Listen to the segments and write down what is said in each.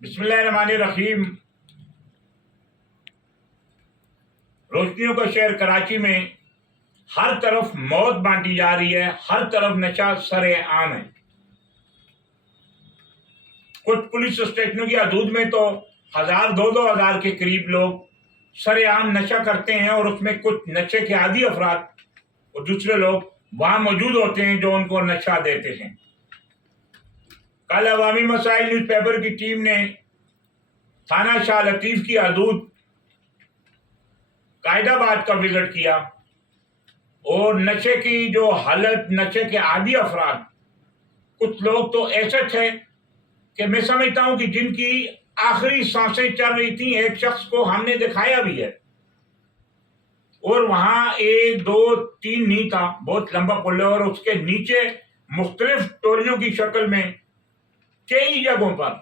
बिस्मिल्लाहिर्रहमानिर्रहीम। रोशनियों का शहर कराची में हर तरफ मौत बांटी जा रही है, हर तरफ नशा सरेआम है। कुछ पुलिस स्टेशनों की हदूद में तो 1000-2000 के करीब लोग सरेआम नशा करते हैं और उसमें कुछ नशे के आदी अफराद और दूसरे लोग वहां मौजूद होते हैं जो उनको नशा देते हैं। कल अवामी मसाइल न्यूज़पेपर की टीम ने थाना शाह लतीफ की हदूद कायदाबाद का विजिट किया और नशे की जो हालत, नशे के आदी अफराद, कुछ लोग तो ऐसे थे कि मैं समझता हूं कि जिनकी आखिरी सांसें चल रही थी। एक शख्स को हमने दिखाया भी है और वहां 1, 2, 3 नहीं था, बहुत लंबा पुल है और उसके नीचे मुख्तलिफ टोलियों की शक्ल में कई जगहों पर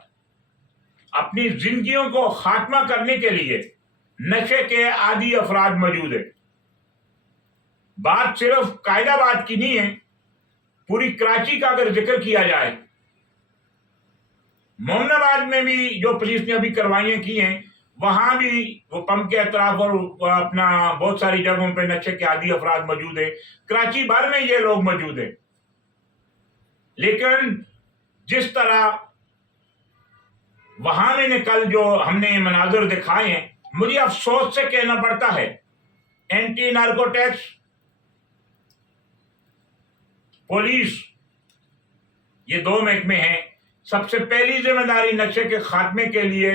अपनी जिंदगियों को खात्मा करने के लिए नशे के आदी अफराद मौजूद है। बात सिर्फ कायदाबाद की नहीं है, पूरी कराची का अगर जिक्र किया जाए, मोमनाबाद में भी जो पुलिस ने अभी कार्रवाइयां की हैं, वहां भी वो पंप के अतराफ और अपना बहुत सारी जगहों पे नशे के आदी अफराद मौजूद है। कराची भर में ये लोग मौजूद है। लेकिन जिस तरह वहां मैंने कल जो हमने मनाजर दिखाए हैं, मुझे अफसोस से कहना पड़ता है, एंटी नार्कोटिक्स पुलिस, ये 2 महकमे हैं। सबसे पहली जिम्मेदारी नशे के खात्मे के लिए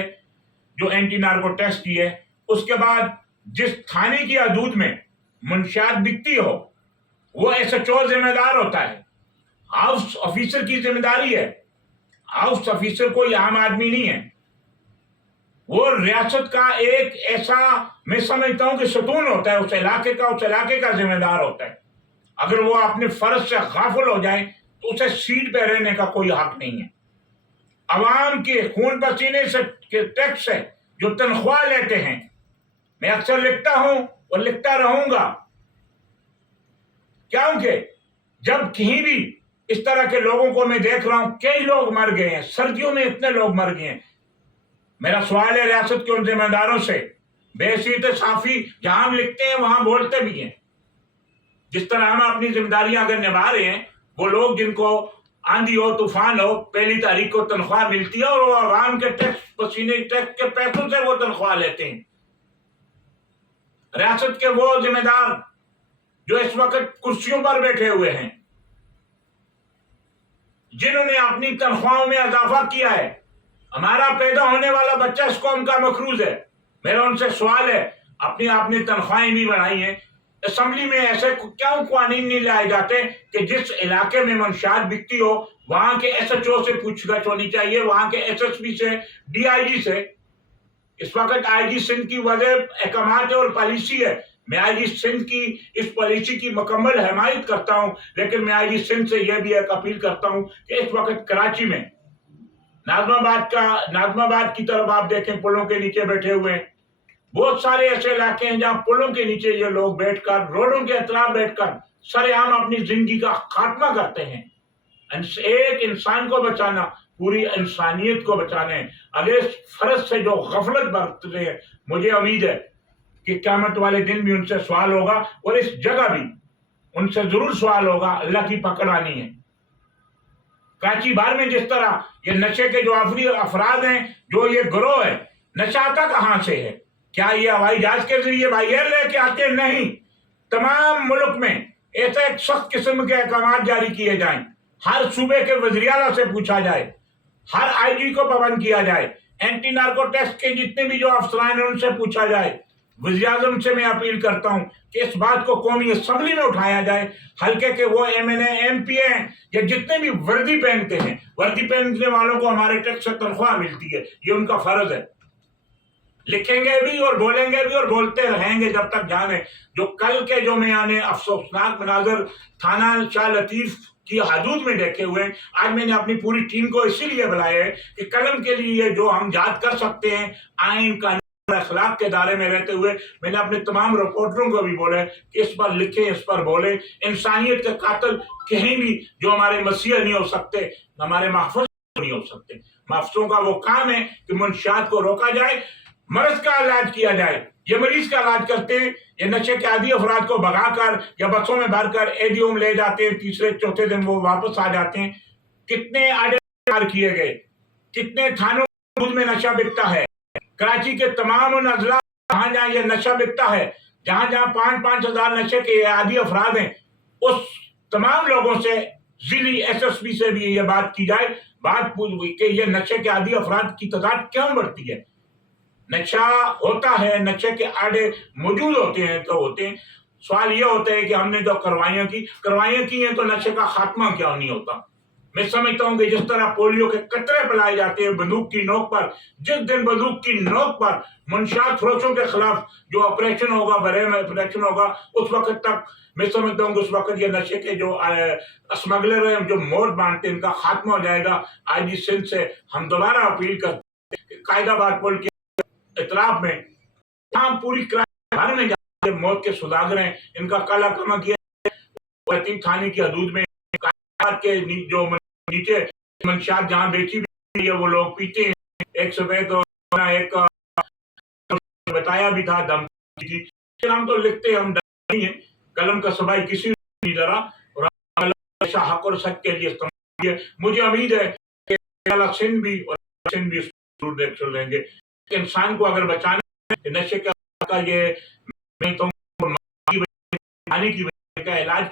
जो एंटी नार्कोटिक्स की है, उसके बाद जिस थाने की हदूद में मुंशियात बिकती हो वो SHO जिम्मेदार होता है। हाउस ऑफिसर की जिम्मेदारी है। हाउस ऑफिसर कोई आम आदमी नहीं है, वो रियासत का एक ऐसा, मैं समझता हूं कि सतून होता है, उस इलाके का जिम्मेदार होता है। अगर वो अपने फर्ज से गाफिल हो जाए तो उसे सीट पे रहने का कोई हक नहीं है। अवाम के खून पसीने से के टैक्स से जो तनख्वाह लेते हैं, मैं अक्सर लिखता हूं और लिखता रहूंगा, क्योंकि जब कहीं भी इस तरह के लोगों को मैं देख रहा हूं, कई लोग मर गए हैं, सर्दियों में इतने लोग मर गए हैं। मेरा सवाल है रियासत के उन जिम्मेदारों से, बेहसीत साफी जहां हम लिखते हैं वहां बोलते भी हैं। जिस तरह हम अपनी जिम्मेदारियां अगर निभा रहे हैं, वो लोग जिनको आंधी हो, तूफान हो, 1 तारीख को तनख्वाह मिलती है और वो आवाम के टैक्स, पसीने टैक्स के पैसों से वो तनख्वाह लेते हैं। रियासत के वो जिम्मेदार जो इस वक्त कुर्सियों पर बैठे हुए हैं, जिन्होंने अपनी तनख्वाहों में इजाफा किया है, हमारा पैदा होने वाला बच्चा इस कौम का मखरूज है। मेरा उनसे सवाल है, अपनी तनख्वाहें नहीं बढ़ाई हैं। असेंबली में ऐसे क्यों कानून नहीं लाए जाते कि जिस इलाके में मंशियात बिकती हो वहां के SHO से पूछताछ होनी चाहिए, वहां के SSP से, DIG से। इस वक्त IG सिंध की वजह अहकामात और पॉलिसी है। मैं IG सिंध की इस पॉलिसी की मुकम्मल हिमायत करता हूं, लेकिन मैं IG सिंध से यह भी एक अपील करता हूं कि इस वक्त कराची में नाजमाबाद की तरफ आप देखें, पुलों के नीचे बैठे हुए हैं। बहुत सारे ऐसे इलाके हैं जहां पुलों के नीचे ये लोग बैठकर, रोडों के अतराफ बैठकर सरेआम अपनी जिंदगी का खात्मा करते हैं। एक इंसान को बचाना, पूरी इंसानियत को बचाना है। अगर इस फर्ज से जो गफलत बरतते हैं, मुझे उम्मीद है कि क़यामत वाले दिन भी उनसे सवाल होगा और इस जगह भी उनसे जरूर सवाल होगा। अल्लाह की पकड़ आनी है। कराची भर में जिस तरह ये नशे के जो आफरी अफराद हैं, जो ये गिरोह है, नशा आता कहां से है? क्या ये हवाई जहाज के जरिए बाई एयर लेके आते? नहीं। तमाम मुल्क में ऐसे एक सख्त किस्म के अहकाम जारी किए जाएं, हर सूबे के वज़ीर आला से पूछा जाए, हर IG को पाबंद किया जाए, एंटी नार्कोटिक्स के जितने भी जो अफसरान हैं उनसे पूछा जाए। वज़ीर आज़म से मैं अपील करता हूं कि इस बात को कौमी असेंबली में उठाया जाए। हल्के के वो MNA MP हैं या जितने भी वर्दी पहनते हैं, वर्दी पहनने वालों को हमारे टैक्स से तनख्वाह मिलती है, ये उनका फर्ज है। लिखेंगे भी और बोलेंगे भी और बोलते रहेंगे जब तक जाने। जो कल के जो मैंने अफसोसनाक मनाजर थाना शाह लतीफ की हदूद में देखे हुए, आज मैंने अपनी पूरी टीम को इसीलिए बुलाया है कि कलम के लिए जो हम याद कर सकते हैं, आइन कानून अखलाक के दायरे में रहते हुए, मैंने अपने तमाम रिपोर्टरों को भी बोला कि इस पर लिखें, इस पर बोले। इंसानियत के कातिल कहीं भी जो हमारे मसीहा नहीं हो सकते, हमारे महफूज नहीं हो हो सकते। माफियों का वो काम है कि मुंशियात को रोका जाए, मर्ज का इलाज किया जाए। ये मरीज का इलाज करते हैं, ये नशे के आदी अफराद को भगाकर या बसों में भरकर एडीओ में ले जाते हैं, तीसरे चौथे दिन वो वापस आ जाते हैं। कितने आड़े किए गए, कितने थानों में नशा बिकता है। कराची के तमाम उन अजला जहां जहां ये नशा बिकता है, जहां जहां 5-5 हजार नशे के आदी अफराद हैं, उस तमाम लोगों से जिली एसएसपी से भी ये बात की जाए, बात पूछ कि ये नशे के आदी अफराद की तादाद क्यों बढ़ती है। नशा होता है, नशे के आड़े मौजूद होते हैं तो होते हैं। सवाल ये होता है कि हमने जो कार्रवाइयां की हैं तो नशे का खात्मा क्यों नहीं होता। मैं समझता हूं कि जिस तरह पोलियो के कतरे पिलाए जाते हैं बंदूक की नोक पर, जिस दिन बंदूक की नोक पर मुंशियात फरोशों के खिलाफ जो ऑपरेशन होगा, बरे में ऑपरेशन होगा, उस वक्त तक मैं समझता हूँ कि उस वक्त ये नशे के जो स्मगलर हैं, जो मोड़ बांटते हैं, इनका खात्मा हो जाएगा। आईजी सिंध से हम दोबारा अपील करते हैं, कायदाबाद पुल के इतराफ में तमाम पूरी भर में जाके मौत के सौदागर हैं, इनका काला कमा किया थाने की हदूद में के जो नीचे मंशियात जहां बेची भी है वो लोग पीते हैं। एक सफेद तो एक बताया भी था दम की, हम तो लिखते हम नहीं है, कलम का सफाई किसी नहीं डरा और हक और सच के लिए इस्तेमाल किए। मुझे उम्मीद है कि सिंध भी जरूर एक्शन लेंगे। इंसान को अगर बचाना है नशे का ये मैं तो की इलाज